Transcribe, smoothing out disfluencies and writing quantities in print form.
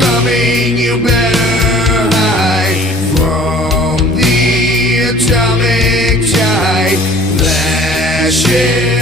coming, you better hide from the atomic tide flashing